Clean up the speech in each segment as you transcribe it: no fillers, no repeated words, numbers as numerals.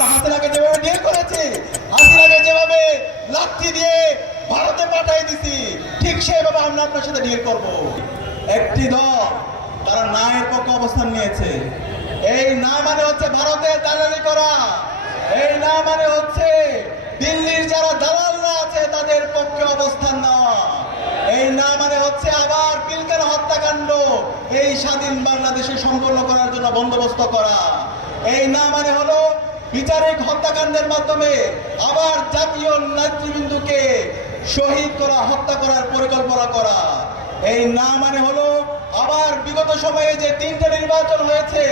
আমরা হাসিনাকে যেভাবে ডিল করেছি, হাসিনাকে যেভাবে লাঠি দিয়ে ভারতে পাঠিয়ে দিছি, ঠিক সেভাবে আমরা আপনার সাথে ডিল করব। একটি দল তারা ন্যায়ের পক্ষে অবস্থান নিয়েছে। এই না মানে হচ্ছে ভারতের দালালি করা, এই না মানে হচ্ছে দিল্লির যারা দালালরা আছে তাদের পক্ষে অবস্থান নেওয়া, এই না মানে হচ্ছে আবার পিলখানা হত্যাকাণ্ড এই স্বাধীন বাংলাদেশে সম্পন্ন করার জন্য বন্দোবস্ত করা, এই না মানে হলো বিচারিক হত্যাকাণ্ডের মাধ্যমে আবার জাতীয় নেতৃবৃন্দকে শহীদ করা, হত্যা করার পরিকল্পনা করা, এই না মানে হলো আবার বিগত সময়ে যে 3টা নির্বাচন হয়েছে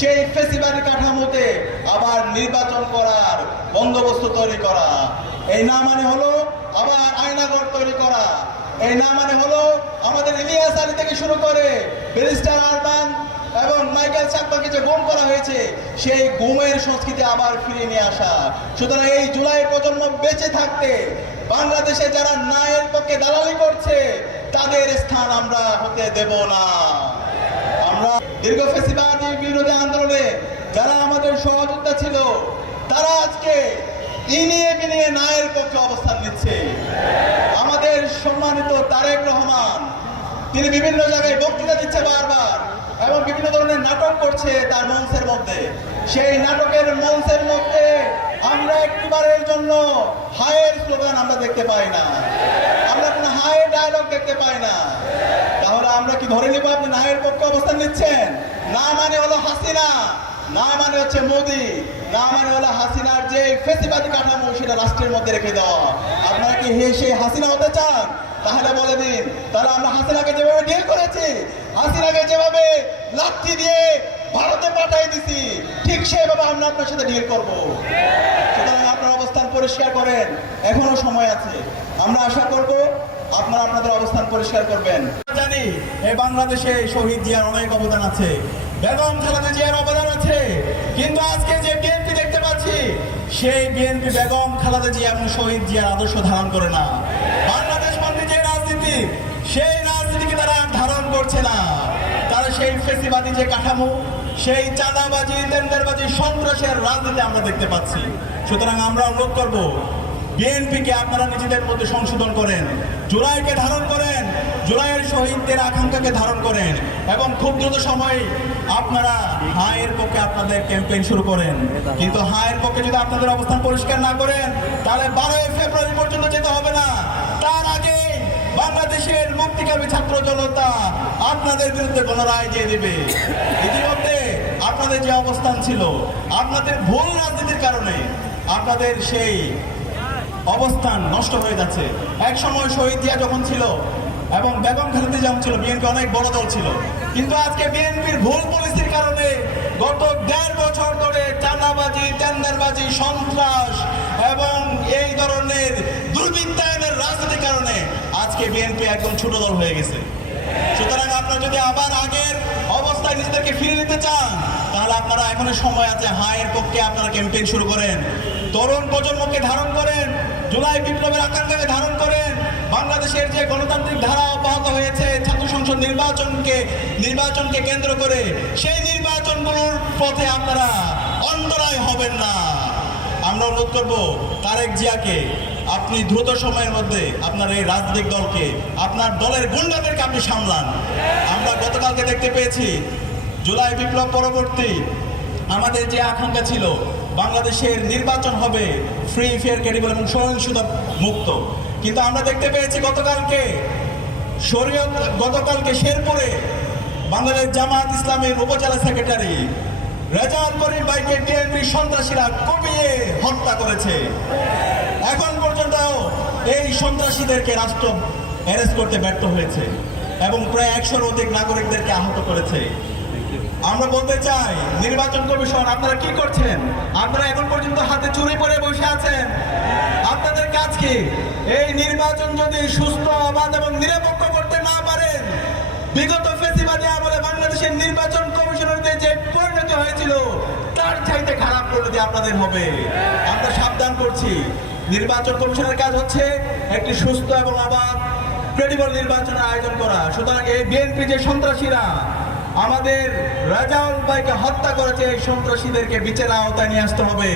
সেই ফেসিবাদী কাঠামোতে আবার নির্বাচন করার বন্দোবস্ত তৈরি করা, এই না মানে হলো আবার আয়নাঘর তৈরি করা, এই না মানে হলো আমাদের ইলিয়াস আলী থেকে শুরু করে ব্যারিস্টার আরমান এবং মাইকেল চাকমাকে যে গুম করা হয়েছে সেই গুমের সংস্কৃতি আবার ফিরিয়ে নিয়ে আসা। সুতরাং এই জুলাই প্রজন্ম বেঁচে থাকতে বাংলাদেশে যারা ন্যায়ের পক্ষে দালালি করছে তাদের স্থান আমরা হতে দেব না। আমরা দীর্ঘ ফ্যাসিবাদী বিরোধী আন্দোলনে যারা আমাদের সহযোদ্ধা ছিল তারা আজকে ইনিয়ে বিনিয়ে ন্যায়ের পক্ষে অবস্থান নিচ্ছে। আমাদের সম্মানিত তারেক রহমান তিনি বিভিন্ন জায়গায় বক্তৃতা দিচ্ছে বারবার এবং বিভিন্ন ধরনের নাটক করছে তার মঞ্চের মধ্যে। সেই নাটকের মঞ্চের মধ্যে আমরা একটিবারের জন্য হায়ের স্লোগান আমরা দেখতে পাই না, আমরা কোনো হায়ের ডায়লগ দেখতে পাই না। তাহলে আমরা কি ধরে নিব আপনি ন্যায়ের পক্ষে অবস্থান নিচ্ছেন? না মানে হলো হাসিনা, না মানে হচ্ছে মোদি, না মানে হলো হাসিনার যে ফেসিবাদী কাঠামো সেটা রাষ্ট্রের মধ্যে রেখে দেওয়া। আপনারা কি সেই হাসিনা হতে চান? তাহলে বলে দিন, তাহলে আমরা হাসিনাকে যেভাবে ডিল করেছি, হাসিনাকে যেভাবে লাঠি দিয়ে ভারতে পাঠিয়ে দিছি, ঠিক সেভাবে আমরা আপনার সাথে ডিল করব। সুতরাং আপনার অবস্থান পরিষ্কার করেন, এখনো সময় আছে। আমরা আশা করব আপনারা আপনাদের অবস্থান পরিষ্কার করবেন। জানি এই বাংলাদেশে শহীদ জিয়ার অনেক অবদান আছে, বেগম খালেদা জিয়ার অবদান আছে, কিন্তু আজকে যে বিএনপি দেখতে পাচ্ছি সেই বিএনপি বেগম খালেদা জিয়া এবং শহীদ জিয়ার আদর্শ ধারণ করে না। বাংলাদেশ মন্ত্রী যে রাজনীতি সেই রাজনীতিকে তারা ধারণ করছে না। তারা সেই ফেসিবাদী যে কাঠামো, সেই চাঁদাবাজি, টেন্ডারবাজি, সন্ত্রাসের রাজনীতি আমরা দেখতে পাচ্ছি। সুতরাং আমরা অনুরোধ করব বিএনপিকে আপনারা নিজেদের মধ্যে সংশোধন করেন, জুলাইকে ধারণ করেন, জুলাইয়ের শহীদদের আকাঙ্ক্ষাকে ধারণ করেন এবং খুব দ্রুত সময় আপনারা হায়ের পক্ষে আপনাদের ক্যাম্পেইন শুরু করেন। কিন্তু হায়ের পক্ষে যদি আপনাদের অবস্থান পরিষ্কার না করেন তাহলে 12 ফেব্রুয়ারি পর্যন্ত যেতে হবে না। তার আগে বাংলাদেশের মুক্তিকামী ছাত্র জনতা আপনাদের বিরুদ্ধে গণরায় দিয়ে দিবে। ইতিমধ্যে আপনাদের যে অবস্থান ছিল, আপনাদের ভুল রাজনীতির কারণে আপনাদের সেই অবস্থান নষ্ট হয়ে যাচ্ছে। এক সময় শহীদ জিয়া যখন ছিল এবং বেগম খালেদা যখন ছিল, বিএনপি অনেক বড় দল ছিল, কিন্তু আজকে বিএনপির ভুল পলিসির কারণে গত 1.5 বছর ধরে চাঁদাবাজি, টেন্ডারবাজি, সন্ত্রাস এবং এই ধরনের দুর্বৃত্তায়নের রাজনীতির কারণে আজকে বিএনপি একদম ছোট দল হয়ে গেছে। সুতরাং আপনারা যদি আবার আগের অবস্থায় নিজেদেরকে ফিরে নিতে চান তাহলে আপনারা এখনো সময় আছে, হায়ের পক্ষে আপনারা ক্যাম্পেইন শুরু করেন, তরুণ প্রজন্মকে ধারণ করেন, জুলাই বিপ্লবের আকাঙ্ক্ষাকে ধারণ করেন। বাংলাদেশের যে গণতান্ত্রিক ধারা অব্যাহত হয়েছে ছাত্র সংসদ নির্বাচনকে কেন্দ্র করে, সেই নির্বাচনগুলোর পথে আপনারা অন্তরায় হবেন না। আমরা অনুরোধ করব তারেক জিয়াকে আপনি দ্রুত সময়ের মধ্যে আপনার এই রাজনৈতিক দলকে, আপনার দলের গুন্ডাদেরকে আপনি সামলান। আমরা গতকালকে দেখতে পেয়েছি জুলাই বিপ্লব পরবর্তী আমাদের যে আকাঙ্ক্ষা ছিল বাংলাদেশের নির্বাচন হবে ফ্রি, ফেয়ার, ক্রেডিবল এবং সহিংসতা মুক্ত, কিন্তু আমরা দেখতে পেয়েছি গতকালকে শেরপুরে বাংলাদেশ জামাত ইসলামের উপজেলা সেক্রেটারি রেজাউল করিম ভাইকে বিএনপি সন্ত্রাসীরা কুপিয়ে হত্যা করেছে। এখন পর্যন্ত এই সন্ত্রাসীদেরকে রাষ্ট্র অ্যারেস্ট করতে ব্যর্থ হয়েছে এবং প্রায় 100-র অধিক নাগরিকদেরকে আহত করেছে। আমরা বলতে চাই, নির্বাচন কমিশন আপনারা কি করছেন? আপনারা এখন পর্যন্ত হাতে চুরি পরে বসে আছেন। আপনাদের কাজ কি? এই নির্বাচন যদি সুস্থ, অবাধ এবং নিরপেক্ষ করতে না পারেন, বিগত ফেসিবাদী আমলে বাংলাদেশের নির্বাচন কমিশনের যে পরিণতি হয়েছিল তার চাইতে খারাপ পরিণতি আপনাদের হবে। আমরা সাবধান করছি, নির্বাচন কমিশনের কাজ হচ্ছে একটি সুস্থ এবং অবাধ ক্রেডিবল নির্বাচনের আয়োজন করা। সুতরাং এই বিএনপি যে সন্ত্রাসীরা আমাদের রাজাউল ভাইকে হত্যা করেছে এই সন্ত্রাসীদেরকে বিচারের আওতায় নিয়ে আসতে হবে।